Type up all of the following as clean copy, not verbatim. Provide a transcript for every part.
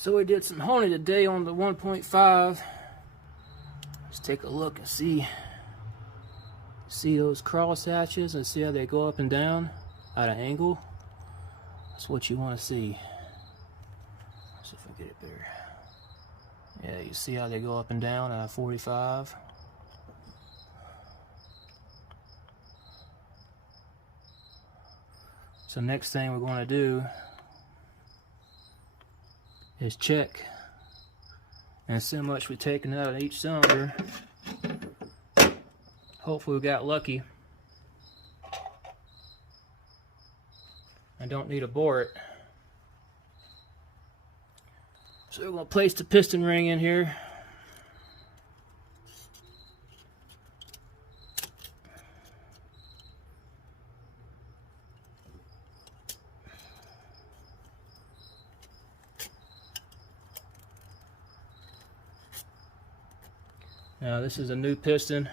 So we did some honing today on the 1.5. Let's take a look and see those cross hatches and see how they go up and down at an angle. That's what you want to see. Let's see if I get it there. Yeah, you see how they go up and down at a 45. So next thing we're going to do is check and see how much we've taken out of each cylinder. Hopefully we got lucky. I don't need to bore it. So we're going to place the piston ring in here. Now this is a new piston.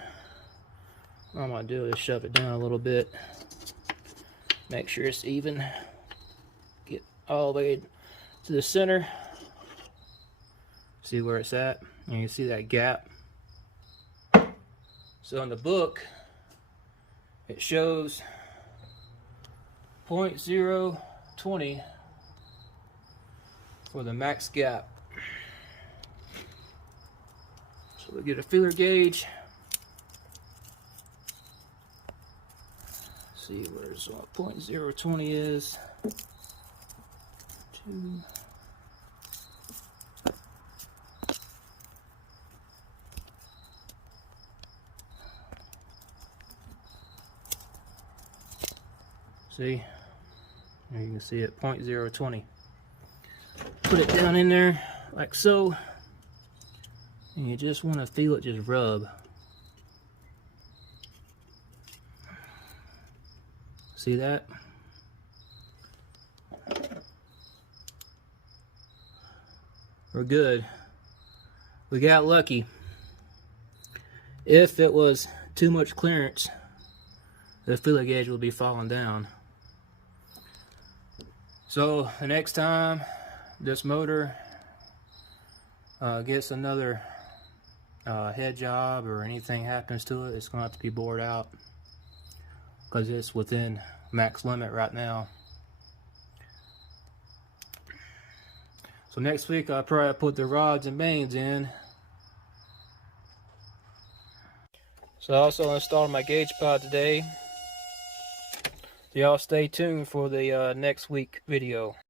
What I'm going to do is shove it down a little bit. Make sure it's even. Get all the way to the center. See where it's at. And you can see that gap. So in the book, it shows 0.020 for the max gap. So we get a feeler gauge. See where's what 0.020 is. 2. See, there you can see it, 0.020. Put it down in there like so. And you just want to feel it just rub. See that? We're good. We got lucky. If it was too much clearance, the feeler gauge will be falling down. So the next time this motor gets another head job or anything happens to it, it's going to have to be bored out because it's within max limit right now. So next week I'll probably put the rods and mains in. So I also installed my gauge pod today. So y'all stay tuned for the next week video.